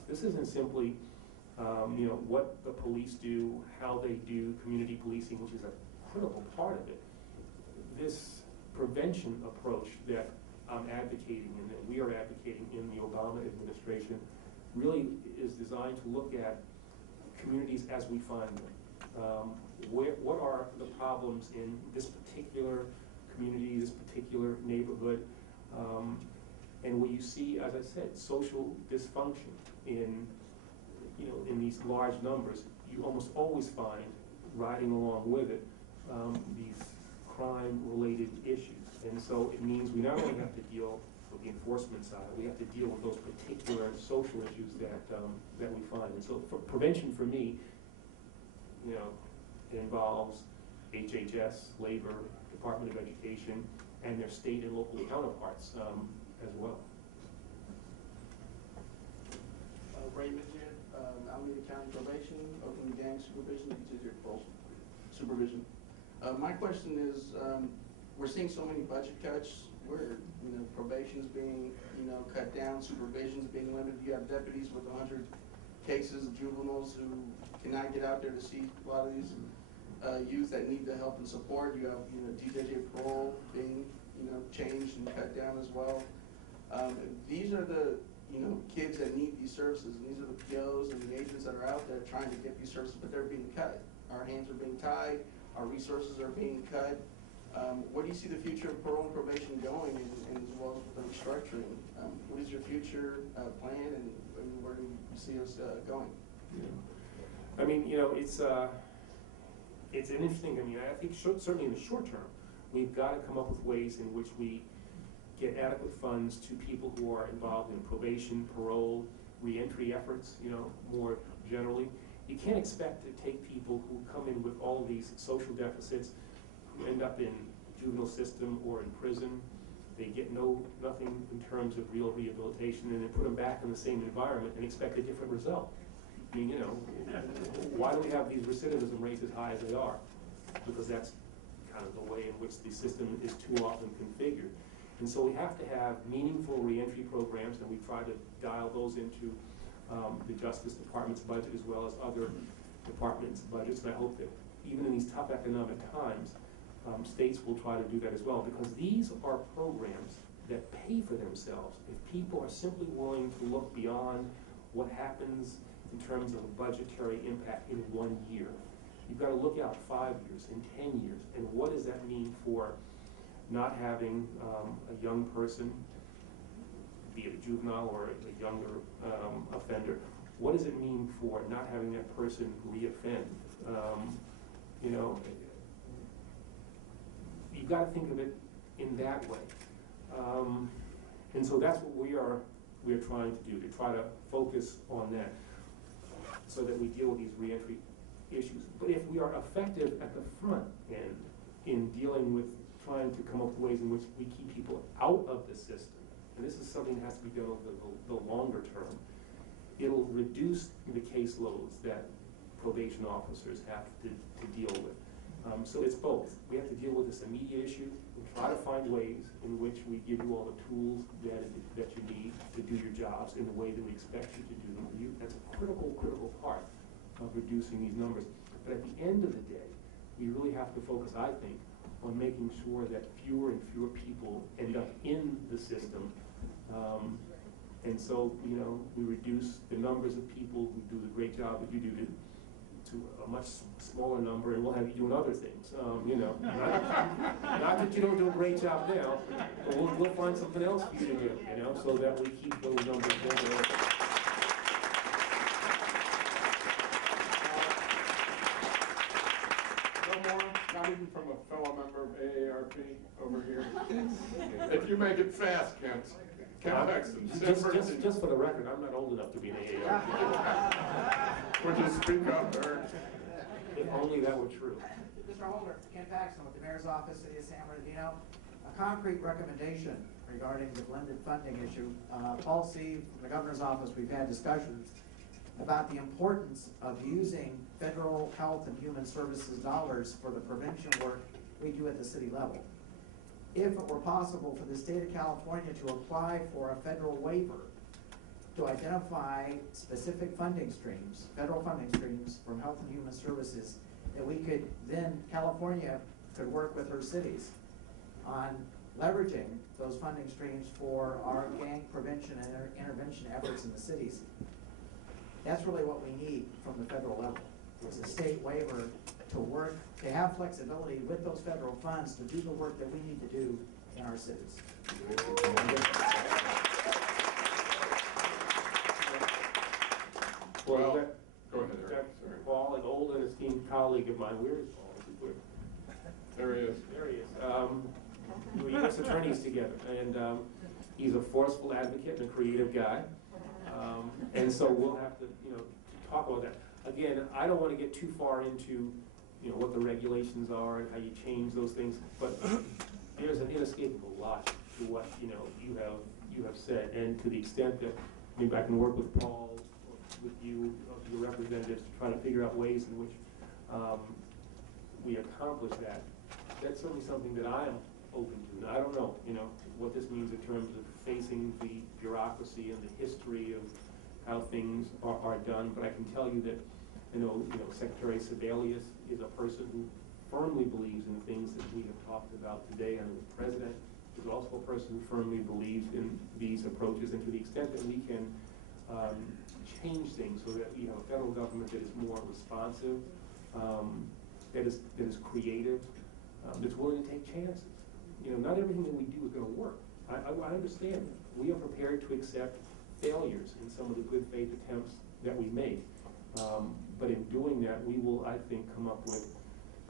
us. This isn't simply what the police do, how they do community policing, which is a critical part of it. This prevention approach that I'm advocating and that we are advocating in the Obama administration really is designed to look at communities as we find them. What are the problems in this particular community, this particular neighborhood, and where you see, as I said, social dysfunction in these large numbers, you almost always find, riding along with it, these crime-related issues. And so it means we not only have to deal with the enforcement side, we have to deal with those particular social issues that we find. And so for prevention, for me, it involves HHS, Labor, Department of Education, and their state and local counterparts as well. Raymond here, Alameda County Probation, Oakland Gang Supervision, Judicial Parole Supervision. My question is, we're seeing so many budget cuts where probation's being cut down, supervision's being limited. You have deputies with 100 cases of juveniles who cannot get out there to see a lot of these youth that need the help and support. You have DJJ parole being changed and cut down as well. These are the kids that need these services, and these are the POs and the agents that are out there trying to get these services, but they're being cut. Our hands are being tied, our resources are being cut. Where do you see the future of parole and probation going, and as well as with the restructuring? What is your future plan, and where do you see us going? I mean, it's an interesting. I mean, I think certainly in the short term, we've got to come up with ways in which we get adequate funds to people who are involved in probation, parole, reentry efforts, more generally. You can't expect to take people who come in with all of these social deficits, who end up in the juvenile system or in prison. They get nothing in terms of real rehabilitation, and then put them back in the same environment and expect a different result. I mean, why do we have these recidivism rates as high as they are? Because that's kind of the way in which the system is too often configured. And so we have to have meaningful reentry programs, and we try to dial those into the Justice Department's budget as well as other departments' budgets. And I hope that even in these tough economic times, states will try to do that as well, because these are programs that pay for themselves if people are simply willing to look beyond what happens in terms of a budgetary impact in 1 year. You've got to look out 5 years and 10 years, and what does that mean for not having a young person, be it a juvenile or a younger offender? What does it mean for not having that person reoffend? You've got to think of it in that way. And so that's what we are trying to do, to try to focus on that so that we deal with these reentry issues. But if we are effective at the front end in dealing with trying to come up with ways in which we keep people out of the system, and this is something that has to be done over the longer term, it'll reduce the caseloads that probation officers have to deal with. So it's both. We have to deal with this immediate issue and try to find ways in which we give you all the tools that you need to do your jobs in the way that we expect you to do them. That's a critical part of reducing these numbers. But at the end of the day, we really have to focus, I think, on making sure that fewer and fewer people end up in the system. And so, we reduce the numbers of people who do the great job that you do to a much smaller number, and we'll have you doing other things. Not that you don't do a great job now, but we'll find something else for you to do, so that we keep those numbers going. Not even from a fellow member of AARP over here. If you make it fast, Kent Paxton. Just for the record, I'm not old enough to be an AARP. Would you speak up, Eric? If only that were true. Mr. Holder, Kent Paxton with the Mayor's Office, City of San Bernardino. A concrete recommendation regarding the blended funding issue. Paul C. from the Governor's Office, we've had discussions about the importance of using federal health and human services dollars for the prevention work we do at the city level. If it were possible for the state of California to apply for a federal waiver to identify specific funding streams, federal funding streams from Health and Human Services, that we could then, California could work with her cities on leveraging those funding streams for our gang prevention and intervention efforts in the cities. That's really what we need from the federal level. It's a state waiver to work, to have flexibility with those federal funds to do the work that we need to do in our cities. Well, go ahead, Eric. Sorry. Paul, an old and esteemed colleague of mine, where is Paul? There he is. There he is. We were U.S. attorneys together, and he's a forceful advocate and a creative guy. And so we'll have to, talk about that. Again, I don't want to get too far into, what the regulations are and how you change those things, but there's an inescapable logic to what, you have said, and to the extent that maybe I can work with Paul, or with you, your representatives, to try to figure out ways in which we accomplish that. That's certainly something that I am open to. Now, I don't know, what this means in terms of facing the bureaucracy and the history of how things are done, but I can tell you that, Secretary Sebelius is a person who firmly believes in the things that we have talked about today, and the President is also a person who firmly believes in these approaches, and to the extent that we can change things so that we have a federal government that is more responsive, that is creative, that's willing to take chances. Not everything that we do is going to work. I understand that. We are prepared to accept failures in some of the good faith attempts that we make. But in doing that, we will, I think, come up with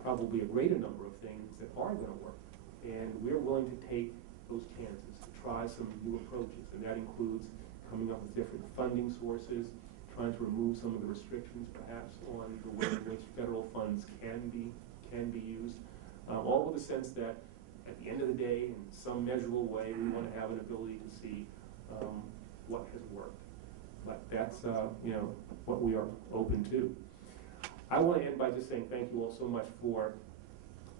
probably a greater number of things that are going to work. And we're willing to take those chances, to try some new approaches. And that includes coming up with different funding sources, trying to remove some of the restrictions, perhaps, on the way in which federal funds can be used. All with the sense that at the end of the day, in some measurable way, we want to have an ability to see what has worked. But that's what we are open to. I want to end by just saying thank you all so much for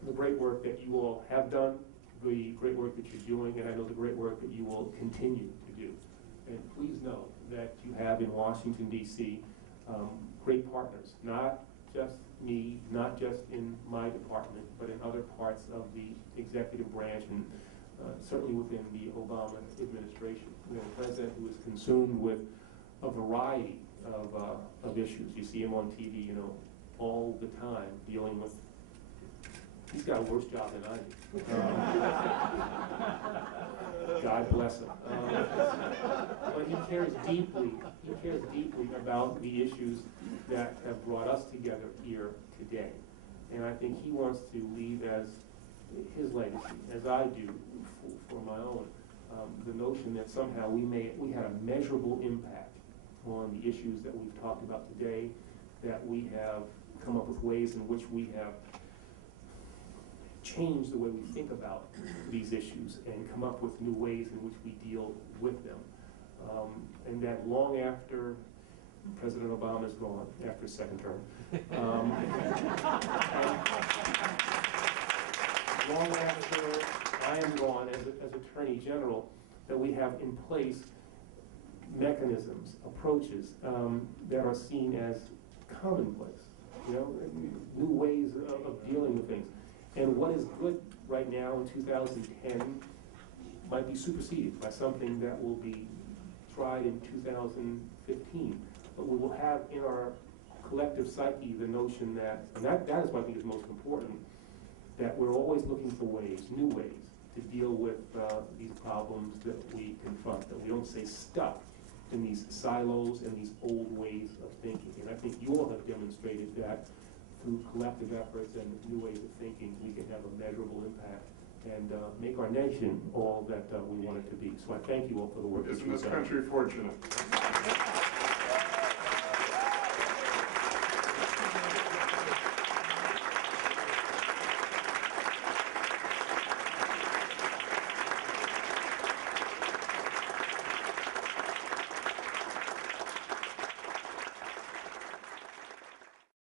the great work that you all have done, the great work that you're doing, and I know the great work that you will continue to do. And please know that you have in Washington, D.C., great partners, not just me, not just in my department, but in other parts of the executive branch, and certainly within the Obama administration. We have a president who is consumed with a variety of issues. You see him on TV, all the time, dealing with. He's got a worse job than I do. God bless him. But he cares deeply. He cares deeply about the issues that have brought us together here today. And I think he wants to leave as his legacy, as I do for my own, the notion that somehow we had a measurable impact on the issues that we've talked about today, that we have come up with ways in which we have changed the way we think about these issues and come up with new ways in which we deal with them. And that long after President Obama is gone, after his second term, long after I am gone as Attorney General, that we have in place mechanisms, approaches that are seen as commonplace, new ways of dealing with things. And what is good right now in 2010 might be superseded by something that will be tried in 2015. But we will have in our collective psyche the notion that, and that is what I think is most important, that we're always looking for ways, new ways, to deal with these problems that we confront, that we don't stay stuck in these silos and these old ways of thinking. And I think you all have demonstrated that through collective efforts and new ways of thinking, we can have a measurable impact and make our nation all that we want it to be. So I thank you all for the work that Isn't you've this done. country fortunate?